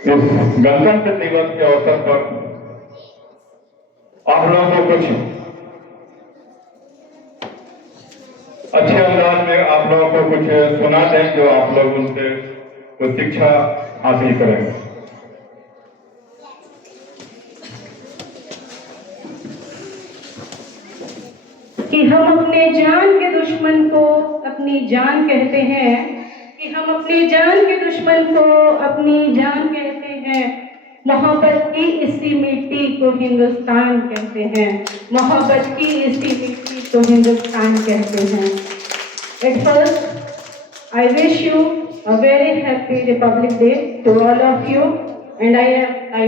इस गणतंत्र दिवस के अवसर पर आप लोगों को कुछ अच्छे अंदाज में आप लोगों को कुछ सुना दें जो आप लोग उनसे कुछ शिक्षा हासिल करेंगे। कि हम अपने जान के दुश्मन को अपनी जान कहते हैं, कि हम अपने जान के दुश्मन को अपनी जान कहते हैं। मोहब्बत की इसी मिट्टी को हिंदुस्तान कहते हैं, मोहब्बत की इसी मिट्टी को हिंदुस्तान कहते हैं। At first, I wish you a very happy Republic Day to all of you, and I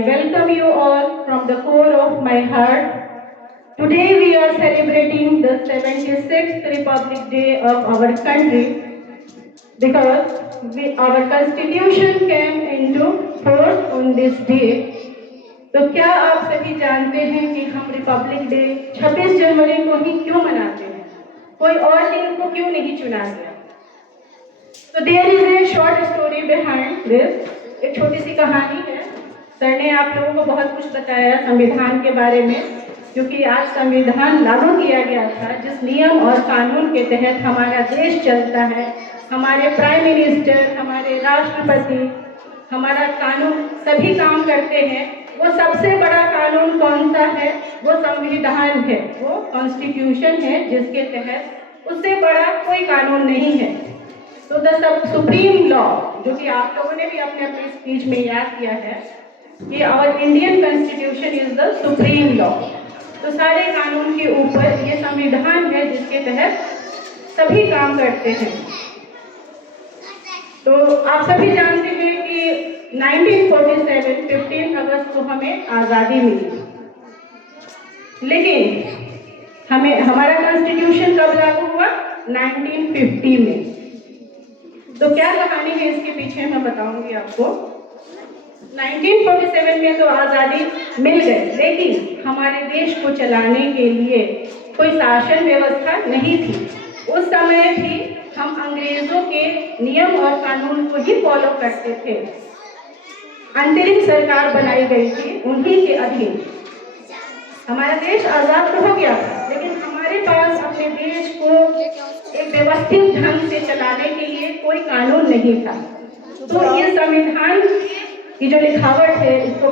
welcome you all from the core of my heart. Today we are celebrating the 76th Republic Day of our country because our constitution came into force on this day. तो क्या आप सभी जानते हैं कि हम Republic day 26 जनवरी को ही क्यों मनाते हैं? कोई और दिन को क्यों नहीं चुना गया? तो there is a short story behind this. एक छोटी सी कहानी है। सर ने आप लोगों को बहुत कुछ बताया संविधान के बारे में, क्योंकि आज संविधान लागू किया गया था जिस नियम और कानून के तहत हमारा देश चलता है। हमारे प्राइम मिनिस्टर, हमारे राष्ट्रपति, हमारा कानून सभी काम करते हैं। वो सबसे बड़ा कानून कौन सा है? वो संविधान है, वो कॉन्स्टिट्यूशन है, जिसके तहत उससे बड़ा कोई कानून नहीं है। तो द सुप्रीम लॉ, जो कि आप लोगों ने भी अपने अपने स्पीच में याद किया है कि our Indian constitution is the supreme law. तो सारे कानून के ऊपर ये संविधान है जिसके तहत सभी काम करते हैं। तो आप सभी जानते हैं कि 1947 15 अगस्त को हमें आज़ादी मिली, लेकिन हमारा कॉन्स्टिट्यूशन कब लागू हुआ? 1950 में। तो क्या कहानी है इसके पीछे मैं बताऊंगी आपको। 1947 में तो आज़ादी मिल गई, लेकिन हमारे देश को चलाने के लिए कोई शासन व्यवस्था नहीं थी। उस समय भी हम अंग्रेजों के नियम और कानून को ही फॉलो करते थे। अंतरिम सरकार बनाई गई थी, उन्हीं के अधीन हमारा देश आज़ाद तो हो गया था, लेकिन हमारे पास अपने देश को एक व्यवस्थित ढंग से चलाने के लिए कोई कानून नहीं था। तो ये संविधान की जो लिखावट है, इसको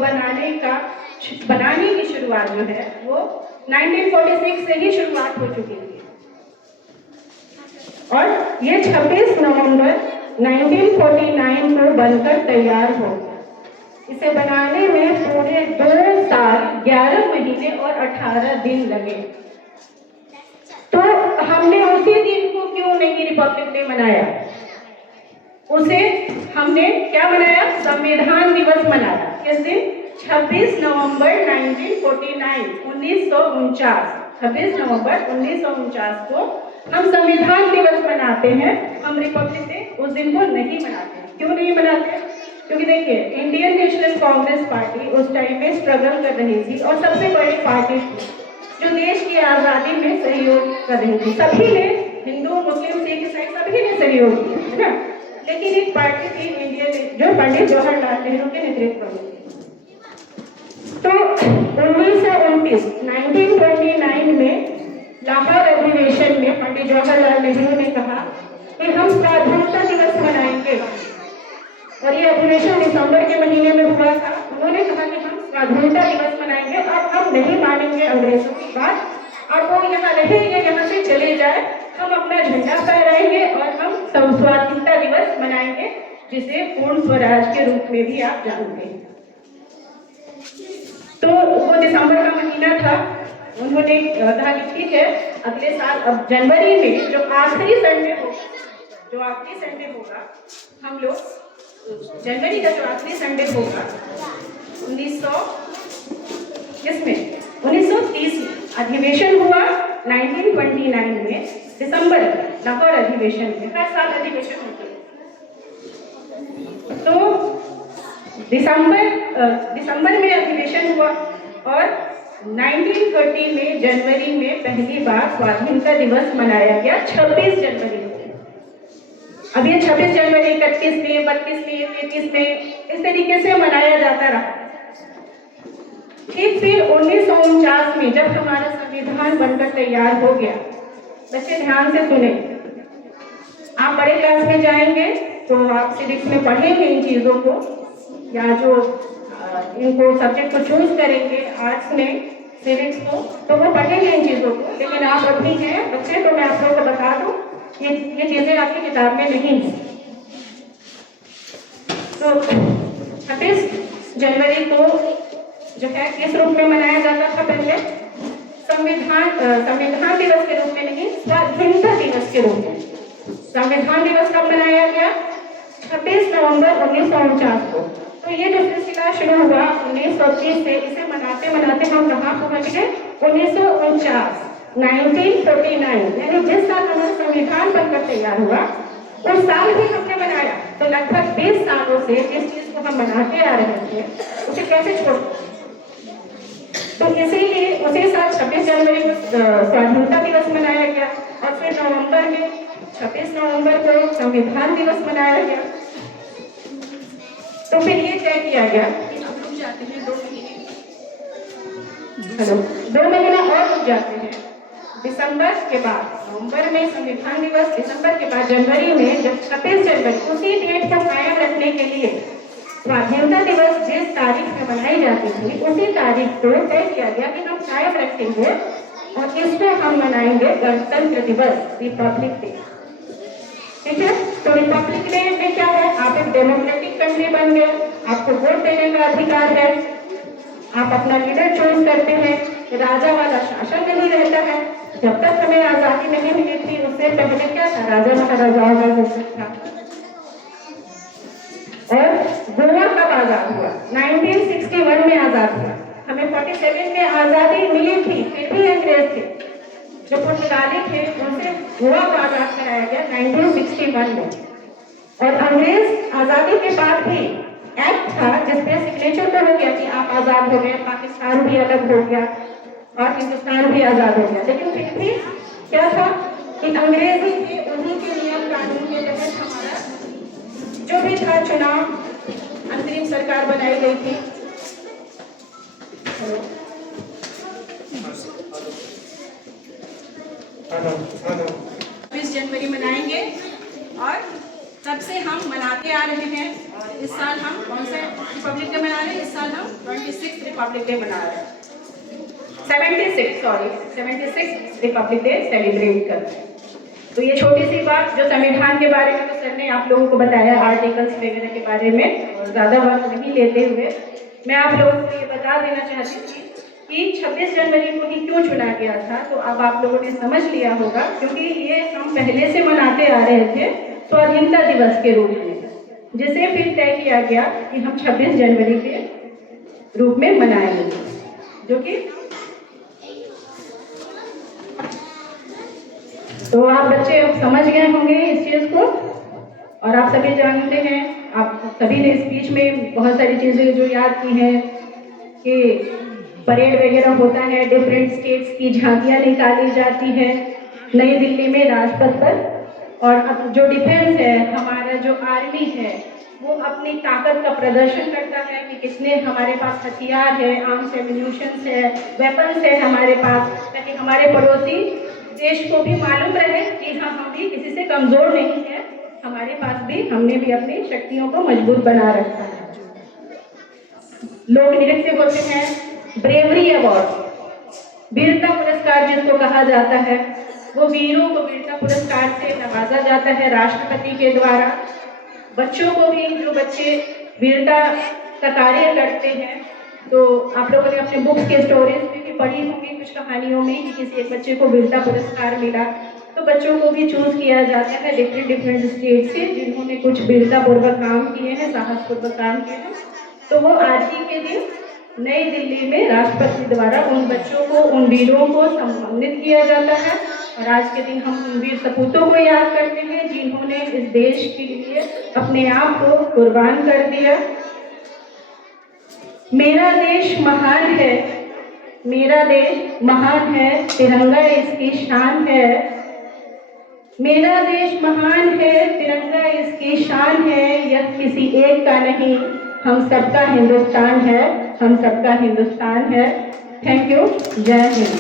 बनाने की शुरुआत जो है वो 1946 से ही शुरुआत हो चुकी थी, और ये 26 नवंबर 1949 को बनकर तैयार हो गया। इसे बनाने में पूरे 2 साल 11 महीने और 18 दिन लगे। तो हमने उसी दिन को क्यों नहीं रिपब्लिक डे मनाया? उसे हमने क्या मनाया? संविधान दिवस मनाया। किस दिन? 26 नवंबर 1949 1949 26 नवंबर 1949 को हम संविधान दिवस मनाते हैं। हम रिपब्लिक डे उस दिन को नहीं मनाते। क्यों नहीं मनाते? क्योंकि देखिए, इंडियन नेशनल कांग्रेस पार्टी उस टाइम में स्ट्रगल कर रही थी और सबसे बड़ी पार्टी थी जो देश की आज़ादी में सहयोग कर रही थी। सभी ने, हिंदू, मुस्लिम, सिख, ईसाई सभी ने सहयोग किया, है ना। लेकिन एक पार्टी थी इंडियन, जो पंडित जवाहरलाल नेहरू के नेतृत्व में। तो 1929 में लाहौर अधिवेशन में पंडित जवाहरलाल नेहरू ने कहा कि हम स्वाधीनता दिवस मनाएंगे, और ये अधिवेशन दिसंबर के महीने में हुआ था। उन्होंने कहा कि हम स्वाधीनता दिवस मनाएंगे, अब हम नहीं मानेंगे अंग्रेजों की बात, अब वो यहाँ रहेंगे, यहाँ से चले जाए, हम अपना झंडा फहराएंगे और हम स्वाधीनता दिवस मनाएंगे, जिसे पूर्ण स्वराज के रूप में भी आप जानते हैं। तो वो दिसंबर का महीना था। उन्होंने कहा कि ठीक है, अगले साल अब जनवरी में जो आखिरी संडे होगा, हम लोग जनवरी का जो आखिरी संडे होगा 1930 में अधिवेशन हुआ। 1929 में दिसंबर लाहौर अधिवेशन में, हर साल अधिवेशन होते हैं। तो दिसंबर में अधिवेशन हुआ, और 1930 में जनवरी में पहली बार स्वाधीनता दिवस मनाया गया 26 जनवरी को। अब ये 26 जनवरी 31 में, 32 में, 33 में इस तरीके से मनाया जाता रहा। ठीक फिर 1949 में जब हमारा संविधान बनकर तैयार हो गया, बच्चे ध्यान से सुने, आप बड़े क्लास में जाएंगे तो आप सिविक्स में पढ़ेंगे इन चीज़ों को, या जो इनको सब्जेक्ट को चूज करेंगे आर्ट्स में सिविक्स को, तो वो पढ़ेंगे इन चीज़ों को। लेकिन आप अभी हैं बच्चे, तो मैं आप लोगों को बता दूँ ये चीज़ें आपकी किताब में नहीं हैं। तो 26 जनवरी को जो है किस रूप में मनाया जाता था? पहले संविधान दिवस के रूप में नहीं, स्वाधीनता दिवस के रूप में। संविधान दिवस कब मनाया गया? 26 नवंबर 1949 को। तो ये जो सिलसिला शुरू हुआ 1930 से, इसे मनाते मनाते हम कहाँ पहुँच गए? 1949, 1949, यानी जिस साल हमारा संविधान बनकर तैयार हुआ उस साल भी हमने मनाया। तो लगभग 20 सालों से जिस चीज को हम मनाते आ रहे थे उसे कैसे छोड़, तो इसीलिए उसी साल 26 जनवरी को स्वाधीनता दिवस मनाया गया, और फिर नवंबर में 26 नवंबर को संविधान दिवस मनाया गया। तो फिर ये तय किया गया कि हम रुक जाते हैं 2 महीने, 2 महीना और रुक जाते हैं। दिसंबर के बाद, नवंबर में संविधान दिवस, दिसंबर के बाद जनवरी में जब 26 जनवरी, उसी डेट को कायम रखने के लिए स्वाधीनता दिवस जिस तारीख में मनाई जाती थी उसी तारीख को तय किया गया कि हम कायम रखेंगे और इसको हम मनाएंगे गणतंत्र दिवस, रिपब्लिक डे। ठीक है, तो रिपब्लिक डे में क्या है? आप एक डेमोक्रेटिक कंट्री बन गए, आपको वोट देने का अधिकार है, आप अपना लीडर चूज करते हैं, राजा वाला शासन नहीं रहता है। जब तक हमें आजादी नहीं मिली थी उससे पहले क्या था? राजा महाराजाओं का शासन था। और गोवा कब आजाद हुआ? 1961 में आजाद हुआ। हमें 47 में आजादी मिली थी, फिर भी अंग्रेज थे जो पुर्तगाली थे, उनसे गोवा को आजाद कराया गया 1961 में। और अंग्रेज आजादी के बाद भी एक्ट था जिसपे सिग्नेचर तो हो गया कि आप आजाद हो गए, पाकिस्तान भी अलग हो गया और हिंदुस्तान भी आजाद हो गया। लेकिन फिर भी क्या था कि अंग्रेज ही थे, उन्हीं के नियम कानून के तहत हमारा जो भी था चुनाव, अंतरिम सरकार बनाई गई थी। 20 जनवरी मनाएंगे और तब से हम मनाते आ रहे हैं। और इस साल हम कौन सा रिपब्लिक डे मना रहे हैं? इस साल हम 26 रिपब्लिक डे मना रहे हैं, 76 रिपब्लिक डे सेलिब्रेट कर रहे हैं। तो ये छोटी सी बात जो संविधान के बारे में तो सर ने आप लोगों को बताया, आर्टिकल्स वगैरह के बारे में, और ज़्यादा वक्त नहीं लेते हुए मैं आप लोगों को ये बता देना चाहती थी कि 26 जनवरी को ही क्यों चुना गया था। तो अब आप लोगों ने समझ लिया होगा, क्योंकि ये हम पहले से मनाते आ रहे थे स्वाधीनता दिवस के रूप में, जिसे फिर तय किया गया कि हम 26 जनवरी के रूप में मनाएंगे, जो कि तो आप बच्चे समझ गए होंगे इस चीज़ को। और आप सभी जानते हैं, आप सभी ने स्पीच में बहुत सारी चीज़ें जो याद की हैं कि परेड वगैरह होता है, डिफरेंट स्टेट्स की झांकियाँ निकाली जाती है नई दिल्ली में राजपथ पर। और अब जो डिफेंस है, हमारा जो आर्मी है, वो अपनी ताकत का प्रदर्शन करता है कि कितने हमारे पास हथियार है, आर्म्स एम्यूनिशंस है, वेपन्स है हमारे पास, ताकि हमारे पड़ोसी देश को भी मालूम रहे कि हाँ, हम भी किसी से कमज़ोर नहीं है, हमारे पास भी, हमने भी अपनी शक्तियों को मजबूत बना रखा है। लोक नृत्य होते हैं, ब्रेवरी अवार्ड, वीरता पुरस्कार जिसको कहा जाता है, वो वीरों को वीरता पुरस्कार से नवाजा जाता है राष्ट्रपति के द्वारा। बच्चों को भी, जो बच्चे वीरता का कार्य करते हैं, तो आप लोगों ने अपने बुक्स के स्टोरीज में भी पढ़ी होंगी कुछ कहानियों में कि किसी एक बच्चे को वीरता पुरस्कार मिला। तो बच्चों को भी चूज किया जाता है डिफरेंट स्टेट से, जिन्होंने कुछ वीरतापूर्वक काम किए हैं, साहसपूर्वक काम किए हैं। तो वो आज ही के दिन नई दिल्ली में राष्ट्रपति द्वारा उन बच्चों को, उन वीरों को सम्मानित किया जाता है। और आज के दिन हम उन वीर सपूतों को याद करते हैं जिन्होंने इस देश के लिए अपने आप को कुर्बान कर दिया। मेरा देश महान है, मेरा देश महान है, तिरंगा इसकी शान है। मेरा देश महान है, तिरंगा इसकी शान है, यह किसी एक का नहीं, हम सबका हिंदुस्तान है, हम सबका हिंदुस्तान है। Thank you. जय हिंद।